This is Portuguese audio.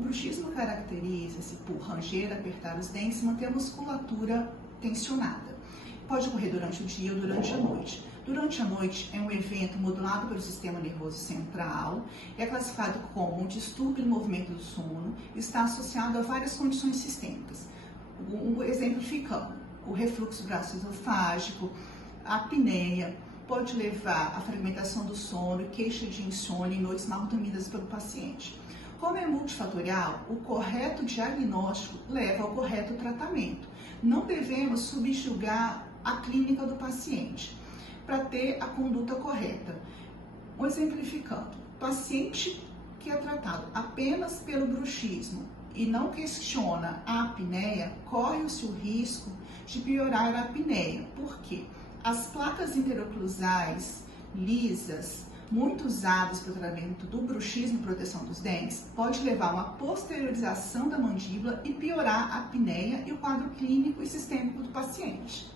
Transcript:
bruxismo caracteriza-se por ranger, apertar os dentes e manter a musculatura tensionada. Pode ocorrer durante o dia ou durante a noite. Durante a noite é um evento modulado pelo sistema nervoso central, é classificado como um distúrbio do movimento do sono, está associado a várias condições sistêmicas. Exemplificando, o refluxo gastroesofágico, a apneia, pode levar à fragmentação do sono, queixa de insônia e noites mal dormidas pelo paciente. Como é multifatorial, o correto diagnóstico leva ao correto tratamento. Não devemos subjugar a clínica do paciente para ter a conduta correta. Exemplificando, paciente que é tratado apenas pelo bruxismo e não questiona a apneia, corre-se o risco de piorar a apneia. Por quê? As placas interoclusais lisas, muito usadas para o tratamento do bruxismo e proteção dos dentes, pode levar a uma posteriorização da mandíbula e piorar a apneia e o quadro clínico e sistêmico do paciente.